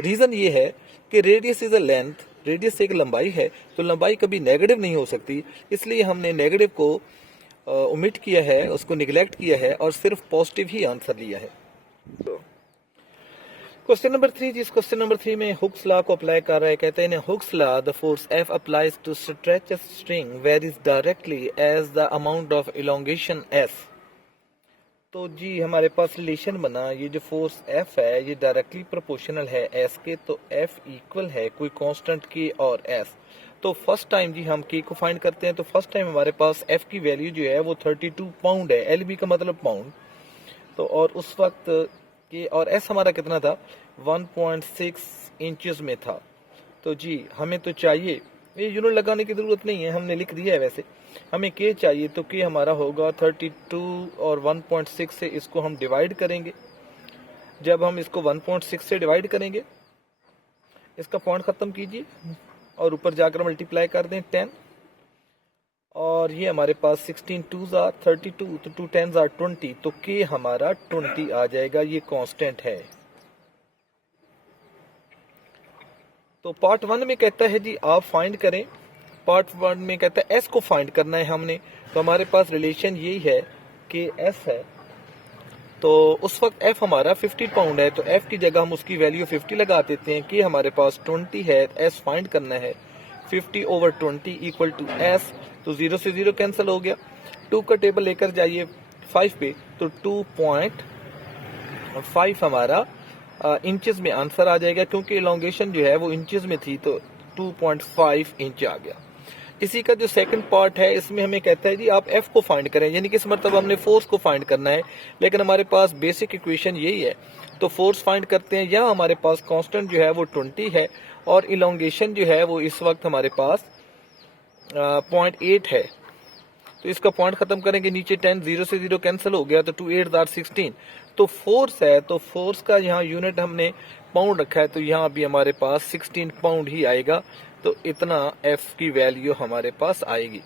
रीजन ये है कि radius is a length, radius एक लंबाई है, तो लंबाई कभी नेगेटिव नहीं हो सकती, इसलिए हमने नेगेटिव को ओमिट किया है, उसको निगलेक्ट किया है और सिर्फ पॉजिटिव ही आंसर लिया है। क्वेश्चन नंबर 3, जिस क्वेश्चन नंबर 3 में हुक्स लॉ को अप्लाई कर रहा है, कहते हैं Hooke's law the force F applies to stretch a string varies directly as the amount of elongation S। तो जी हमारे पास रिलेशन बना, ये जो फोर्स F है ये डायरेक्टली प्रोपोर्शनल है S के, तो F इक्वल है कोई कांस्टेंट K और S। तो फर्स्ट टाइम जी हम K को फाइंड करते हैं, तो फर्स्ट टाइम हमारे पास F की वैल्यू जो है वो 32 पाउंड है, LB का मतलब पाउंड, तो और उस वक्त K और S हमारा कितना था 1.6 इंचेस में था। तो जी हमें तो चाहिए, ये यूनिट लगाने की जरूरत नहीं है, हमने लिख दिया है, वैसे हमें K चाहिए, तो K हमारा होगा 32 और 1.6 से इसको हम डिवाइड करेंगे। जब हम इसको 1.6 से डिवाइड करेंगे, इसका पॉइंट खत्म कीजिए और ऊपर जाकर मल्टीप्लाई कर दें 10, और ये हमारे पास 16 2s आर 32, तो 2 10s आर 20, तो के हमारा 20 आ जाएगा। ये कांस्टेंट है। तो पार्ट 1 में कहता है जी आप फाइंड करें, पार्ट 1 में कहता है एस को फाइंड करना है हमने। तो हमारे पास रिलेशन यही है कि एस है, तो उस वक्त एफ हमारा 50 पाउंड है, तो एफ की जगह हम उसकी वैल्यू 50 लगा देते हैं कि हमारे पास 20 है, एस फाइंड करना है। 50/20 इक्वल टू एस, तो 0 से 0 कैंसिल हो गया। 2 का टेबल लेकर जाइए 5 पे, तो 2.5 हमारा इंचेस में आंसर आ जाएगा, क्योंकि इलोंगेशन जो है वो इंचेस में थी, तो 2.5 इंच आ गया। इसी का जो सेकंड पार्ट है, इसमें हमें कहता है जी आप एफ को फाइंड करें, यानी कि इस मतलब हमने फोर्स को फाइंड करना है, लेकिन हमारे पास बेसिक इक्वेशन यही है। तो फोर्स फाइंड करते हैं। यहाँ हमारे पास कांस्टेंट जो है वो 20 है, और इलोंगेशन जो है वो इस वक्त हमारे पास 0.8 है। तो इसका पॉइंट खत्म करेंगे नीचे 10, 0 से 0 कैंसिल हो गया, तो 2 8 आर 16। तो फोर्स है, तो फोर्स का यहाँ यूनिट हमने पाउंड रखा है, तो यहाँ भी हमारे पास 16 पाउंड ही आएगा। तो इतना एफ की वैल्यू हमारे पास आएगी।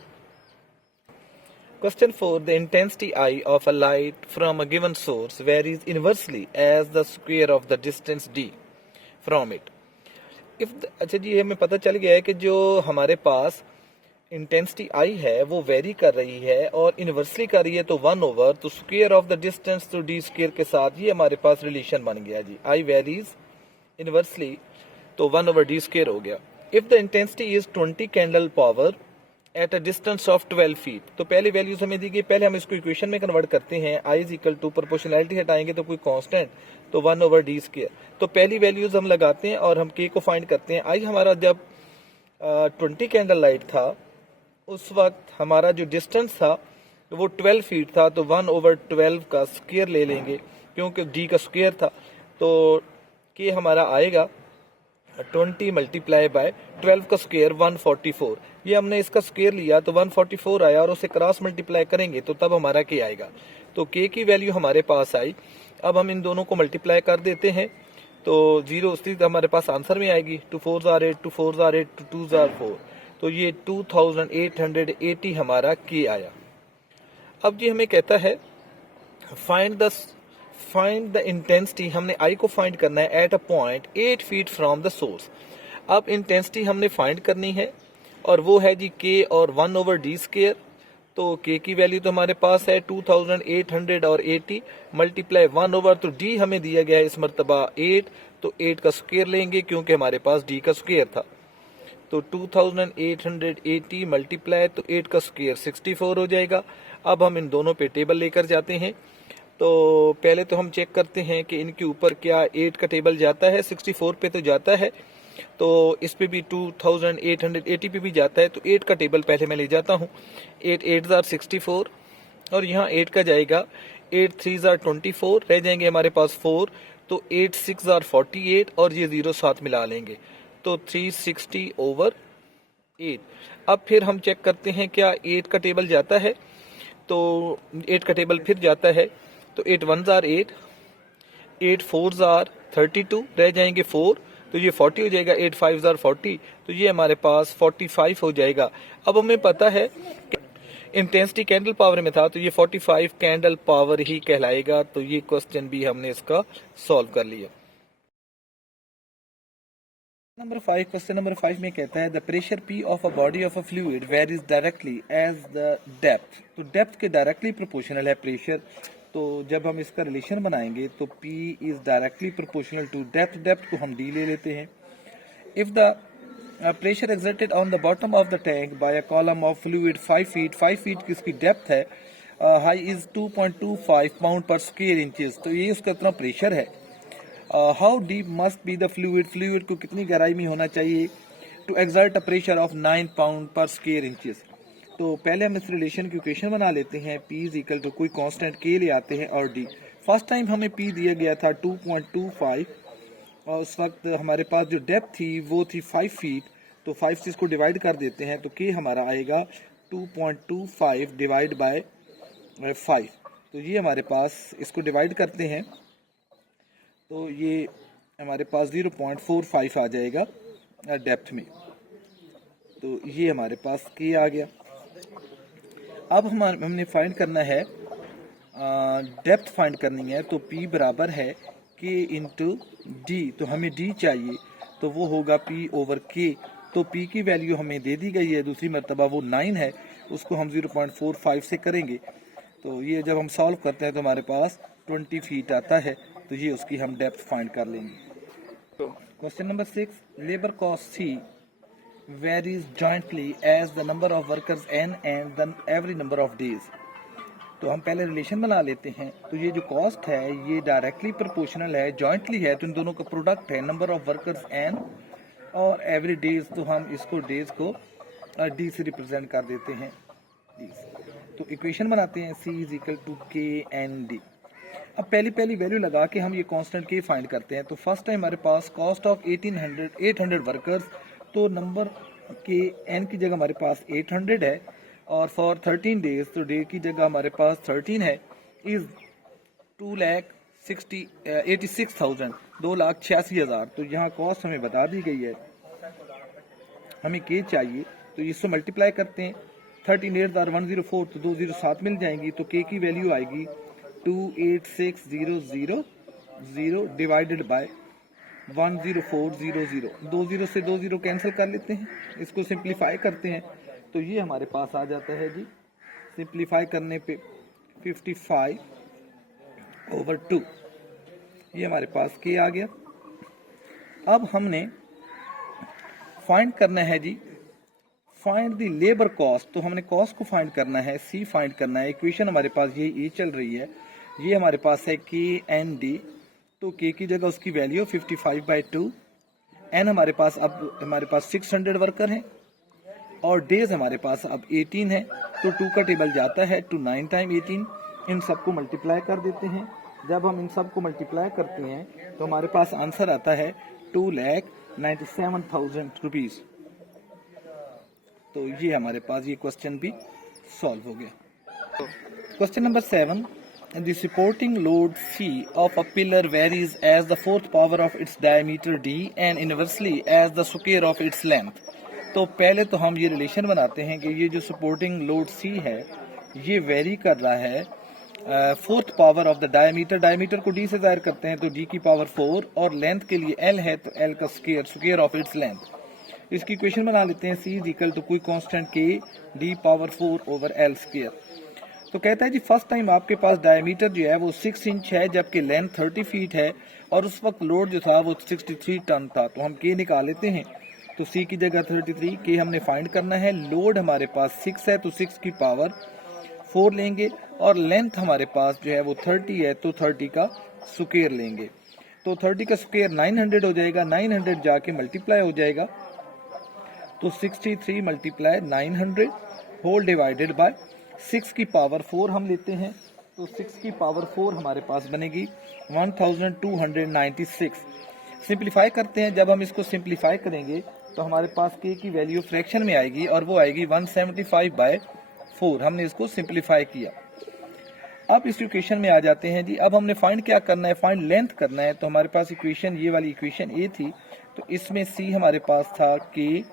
Question 4. The intensity I of a light from a given source varies inversely as the square of the distance d from it. अच्छा जी, हमें पता चल गया है कि जो हमारे पास इंटेंसिटी आई है वो वेरी कर रही है और इनवर्सली कर रही है, तो 1 ओवर तो स्क्वायर ऑफ द डिस्टेंस तो डी स्क्वायर के साथ ये हमारे पास रिलेशन बन गया जी। आई वेरीज इनवर्सली, तो 1 ओवर डी स्क्वायर हो गया। If the intensity is 20 candle power at a distance of 12 feet, तो पहली वैल्यूज हमें दी गई, पहले हम इसको इक्वेशन में कन्वर्ट करते हैं। I is equal to proportionality हटाएंगे तो कोई कांस्टेंट, तो 1 ओवर डी स्क्वायर। तो पहली वैल्यूज हम लगाते हैं और हम के को फाइंड करते हैं। आई हमारा जब 20 कैंडल लाइट था, उस वक्त हमारा जो डिस्टेंस था वो 12 फीट था, तो 1 ओवर 12 का स्क्वायर ले लेंगे, क्योंकि डी का स्क्वायर था। तो के हमारा आएगा 20 मल्टीप्लाई बाय 12 का स्क्वायर 144। ये हमने इसका स्क्वायर लिया तो 144 आया, और उसे क्रॉस मल्टीप्लाई करेंगे तो तब हमारा के आएगा। तो के की वैल्यू हमारे पास आई। अब हम इन दोनों को मल्टीप्लाई कर देते हैं, तो 0 उसी हमारे पास आंसर में आएगी। 2 4s are 8, 2 4s are 8, 2 2s are 4, तो ये 2880 हमारा के आया। अब जी हमें कहता है फाइंड द इंटेंसिटी, हमने आई को फाइंड करना है at a point 8 feet from the source. अब इंटेंसिटी हमने फाइंड करनी है, और वो है जी के और 1 ओवर डी स्क्वायर। तो के की वैल्यू तो हमारे पास है 2880 मल्टीप्लाई 1 ओवर, तो डी हमें दिया गया है इस मरतबा 8, तो 8 का स्क्वायर लेंगे क्योंकि हमारे पास डी का स्क्वायर था। तो 2880 मल्टीप्लाई, तो 8 का स्क्वायर 64 हो जाएगा। अब हम इन दोनों पे टेबल लेकर जाते हैं। तो पहले तो हम चेक करते हैं कि इनके ऊपर क्या 8 का टेबल जाता है, 64 पे तो जाता है, तो इस पे भी 2880 पे भी जाता है। तो 8 का टेबल पहले मैं ले जाता हूँ। 8 8s आर 64, और यहाँ 8 का जाएगा, 8 3s आर 24, रह जाएंगे हमारे पास 4, तो 8 6 आर 48, और ये 0 साथ मिला लेंगे, तो 360 ओवर 8। अब फिर हम चेक करते हैं क्या 8 का टेबल जाता है, तो 8 का टेबल फिर जाता है, तो 8 1s आर 8, 8 4s आर 32, रह जाएंगे 4, तो ये 40 हो जाएगा। 8 5s आर 40, तो ये हमारे पास 45 हो जाएगा। अब हमें पता है कि इंटेंसिटी कैंडल पावर में था, तो ये 45 कैंडल पावर ही कहलाएगा। तो ये क्वेश्चन भी हमने इसका सॉल्व कर लिया। नंबर 5, क्वेश्चन नंबर 5 में कहता है the pressure P of a body of a fluid varies directly as the depth. तो डेप्थ के डायरेक्टली प्रोपोर्शनल है प्रेशर। तो जब हम इसका रिलेशन बनाएंगे तो P is directly proportional to depth. Depth को हम D ले लेते हैं। If the pressure exerted on the bottom of the tank by a column of fluid 5 feet, 5 feet की इसकी डेप्थ है, high is 2.25 pound per square inches. तो ये उसका इतना प्रेशर है। How deep must be the fluid, fluid को कितनी गहराई में होना चाहिए to exert a pressure of 9 pound per square inches. तो पहले हम इस रिलेशन की इक्वेशन बना लेते हैं। P इज इक्वल टू कोई कांस्टेंट K ले आते हैं और D। फर्स्ट टाइम हमें P दिया गया था 2.25, और उस वक्त हमारे पास जो डेप्थ थी वो थी 5 फीट, तो 5 से इसको डिवाइड कर देते हैं, तो K हमारा आएगा 2.25 डिवाइड बाय 5। तो ये हमारे पास इसको डिवाइड करते हैं तो ये हमारे पास 0.45 आ जाएगा डेप्थ में। तो ये हमारे पास के आ गया। अब हमने फाइंड करना है, डेप्थ फाइंड करनी है, तो P बराबर है K इंटू डी। तो हमें D चाहिए, तो वो होगा P ओवर K। तो P की वैल्यू हमें दे दी गई है, दूसरी मरतबा वो 9 है, उसको हम 0.45 से करेंगे। तो ये जब हम सॉल्व करते हैं तो हमारे पास 20 फीट आता है। तो ये उसकी हम डेप्थ फाइंड कर लेंगे। Question number 6, labour cost C varies jointly as the number of workers n and the average number of days। तो हम पहले रिलेशन बना लेते हैं। तो ये जो कॉस्ट है ये डायरेक्टली प्रोपोर्शनल है, जॉइंटली है, तो इन दोनों का प्रोडक्ट है नंबर ऑफ वर्कर्स n और एवरेज डेज। तो हम इसको डेज को d से रिप्रेजेंट कर देते हैं, तो इक्वेशन बनाते हैं C इज इक्वल टू के एन डी। अब पहली वैल्यू लगा के हम ये कांस्टेंट के फाइंड करते हैं। तो फर्स्ट टाइम हमारे पास कॉस्ट ऑफ 800 वर्कर्स, तो नंबर के n की जगह हमारे पास 800 है, और फॉर 13 डेज तो डे की जगह हमारे पास 13 है, इज 2,86,000, 2,86,000। तो यहाँ कॉस्ट हमें बता दी गई है, हमें के चाहिए, तो इसको मल्टीप्लाई करते हैं। 13 8 आर 104, तो 207 मिल जाएंगी। तो के की वैल्यू आएगी 286,000 डिवाइडेड बाय 10400। 20 से 20 कैंसिल कर लेते हैं, इसको सिंप्लीफाई करते हैं, तो ये हमारे पास आ जाता है जी, सिंप्लीफाई करने पे 55/2, ये हमारे पास के आ गया। अब हमने फाइंड करना है जी, फाइंड द लेबर कॉस्ट। तो हमने कॉस्ट को फाइंड करना है, सी फाइंड करना है। इक्वेशन हमारे पास ये चल रही है, ये हमारे पास है के एन डी। तो के की जगह उसकी वैल्यू 55/2, एन हमारे पास 600 वर्कर हैं, और डेज हमारे पास अब 18 है। तो 2 का टेबल जाता है टू 9 टाइम 18, इन सबको मल्टीप्लाई कर देते हैं। जब हम इन सबको मल्टीप्लाई करते हैं तो हमारे पास आंसर आता है 2,97,000 रुपीज। तो ये हमारे पास ये क्वेश्चन भी सॉल्व हो गया। Question number 7, the supporting load C of a pillar varies as the fourth power of its diameter d and inversely as the square of its length। तो पहले तो हम ये रिलेशन बनाते हैं कि ये जो सपोर्टिंग लोड C है ये वेरी कर रहा है fourth power of the diameter. Diameter को d से जाहिर करते हैं, तो d की पावर 4, और लेंथ के लिए l है तो l का स्क्वायर ऑफ इट्स लेंथ। इसकी इक्वेशन बना लेते हैं, C इज इक्वल टू कोई constant k d power 4 over l square. तो कहता है जी फर्स्ट टाइम आपके पास डायमीटर जो है वो 6 इंच है, जबकि लेंथ 30 फीट है, और उस वक्त लोड जो था वो 63 टन था। तो हम के निकाल लेते हैं, तो C की जगह 33, के हमने फाइंड करना है। लोड हमारे पास 6 है, तो 6 की पावर 4 लेंगे, और लेंथ हमारे पास जो है वो 30 है, तो 30 का स्क्वायर लेंगे। तो 30 का स्क्वायर 900 हो जाएगा, 900 जाके मल्टीप्लाई हो जाएगा, तो 63 मल्टीप्लाई 900 होल डिवाइडेड बाय 6 की पावर 4 हम लेते हैं, तो 6 की पावर 4 हमारे पास बनेगी 1296। सिंप्लीफाई करते हैं, जब हम इसको सिंप्लीफाई करेंगे तो हमारे पास के की वैल्यू फ्रैक्शन में आएगी, और वो आएगी 175/4। हमने इसको सिंप्लीफाई किया। अब इस इक्वेशन में आ जाते हैं जी। अब हमने फाइंड क्या करना है, फाइंड लेंथ करना है। तो हमारे पास इक्वेशन ये वाली इक्वेशन ए थी, तो इसमें सी हमारे पास था के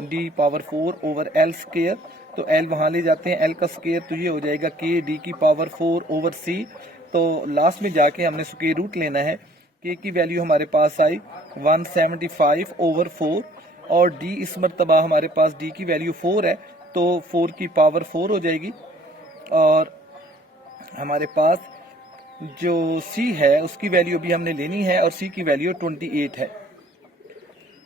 D power 4 over L square, तो एल वहां ले जाते हैं, एल का स्क्वायर, तो ये हो जाएगा के डी की पावर 4 ओवर सी। तो लास्ट में जाके हमने स्क्वायर रूट लेना है। के की वैल्यू हमारे पास आई 175/4, और डी इस मरतबा हमारे पास डी की वैल्यू 4 है, तो 4 की पावर 4 हो जाएगी, और हमारे पास जो सी है उसकी वैल्यू भी हमने लेनी है, और सी की वैल्यू 28 है।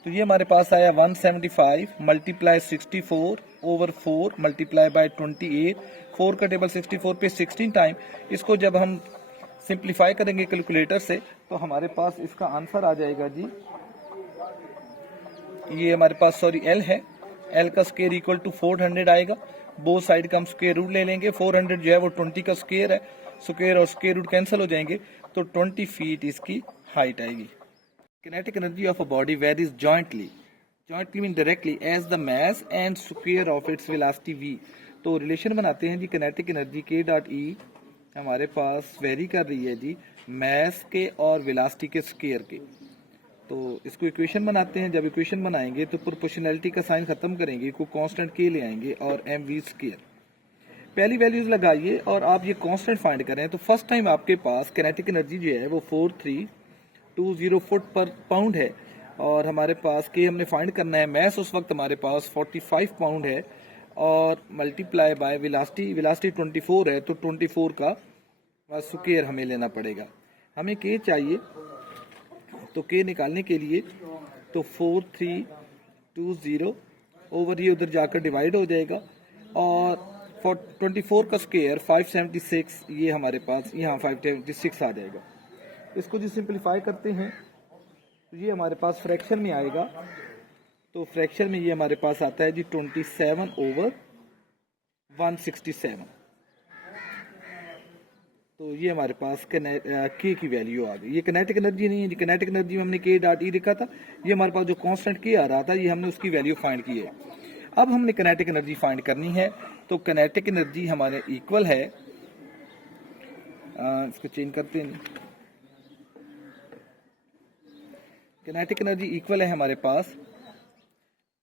तो ये हमारे पास आया 175 मल्टीप्लाई 64 ओवर 4 मल्टीप्लाई बाय 28। 4 का टेबल 64 पे 16 टाइम। इसको जब हम सिंप्लीफाई करेंगे कैलकुलेटर से, तो हमारे पास इसका आंसर आ जाएगा जी, ये हमारे पास एल है, एल का स्क्वायर इक्वल टू 400 आएगा। बोथ साइड का हम स्क्वायर रूट ले लेंगे। 400 जो है वो 20 का स्क्वायर है, स्क्वायर और स्क्वायर रूट कैंसिल हो जाएंगे, तो 20 फीट इसकी हाइट आएगी। Kinetic energy of a body varies jointly mean directly as the mass and square of its velocity v। तो रिलेशन बनाते हैं जी, kinetic energy k dot E हमारे पास वेरी कर रही है जी मैस के और वेलोसिटी के स्क्वायर के। तो इसको इक्वेशन बनाते हैं। जब इक्वेशन बनाएंगे तो प्रोपोर्शनैलिटी का साइन खत्म करेंगे, को कांस्टेंट के ले आएंगे और एम वी स्क्वायर। पहली वैल्यूज लगाइए और आप ये कांस्टेंट फाइंड करें तो फर्स्ट टाइम आपके पास काइनेटिक एनर्जी जो है वो 4320 फुट पर पाउंड है और हमारे पास के हमने फाइंड करना है। मैस उस वक्त हमारे पास 45 पाउंड है और मल्टीप्लाई बाय वेलोसिटी 24 है तो 24 का स्क्वायर हमें लेना पड़ेगा। हमें के चाहिए तो के निकालने के लिए तो 4320 ओवर ये उधर जाकर डिवाइड हो जाएगा और 24 का स्क्वायर 576 ये हमारे पास यहाँ 576 आ जाएगा। इसको जो सिंपलीफाई करते हैं तो ये हमारे पास फ्रैक्शन में आएगा। तो फ्रैक्शन में ये हमारे पास आता है जी 27/167। तो ये हमारे पास के की वैल्यू आ गई। ये काइनेटिक एनर्जी नहीं है, काइनेटिक एनर्जी में हमने के डॉट ई लिखा था। ये हमारे पास जो कांस्टेंट के आ रहा था ये हमने उसकी वैल्यू फाइंड की है। अब हमने काइनेटिक एनर्जी फाइंड करनी है तो काइनेटिक एनर्जी हमारे इक्वल है, इसको चेंज करते हैं। काइनेटिक एनर्जी इक्वल है हमारे पास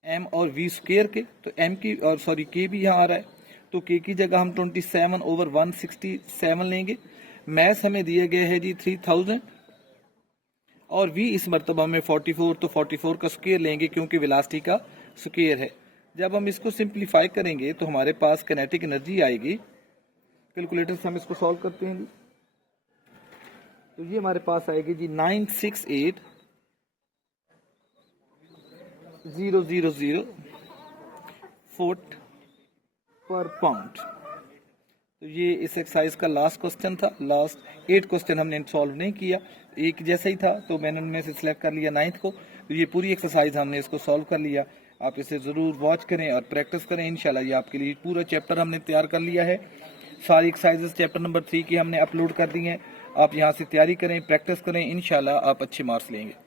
एम और वी स्क्वायर के। तो एम की और सॉरी के भी यहाँ आ रहा है तो के की जगह हम 27/167 लेंगे। मैस हमें दिए गए है जी 3000 और वी इस मरतबा में 44 तो 44 का स्क्वायर लेंगे क्योंकि वेलोसिटी का स्क्वायर है। जब हम इसको सिंप्लीफाई करेंगे तो हमारे पास काइनेटिक एनर्जी आएगी। कैलकुलेटर से हम इसको सॉल्व करते हैं तो ये हमारे पास आएगी जी 968,000 फुट पर पाउंड। तो ये इस एक्सरसाइज का लास्ट क्वेश्चन था। लास्ट 8 क्वेश्चन हमने सॉल्व नहीं किया, एक जैसा ही था तो मैंने उनमें से सिलेक्ट कर लिया 9th को। तो ये पूरी एक्सरसाइज हमने इसको सॉल्व कर लिया। आप इसे ज़रूर वॉच करें और प्रैक्टिस करें। इंशाल्लाह ये आपके लिए पूरा चैप्टर हमने तैयार कर लिया है। सारी एक्सरसाइजेस चैप्टर नंबर 3 की हमने अपलोड कर दी हैं। आप यहाँ से तैयारी करें, प्रैक्टिस करें, इंशाल्लाह आप अच्छे मार्क्स लेंगे।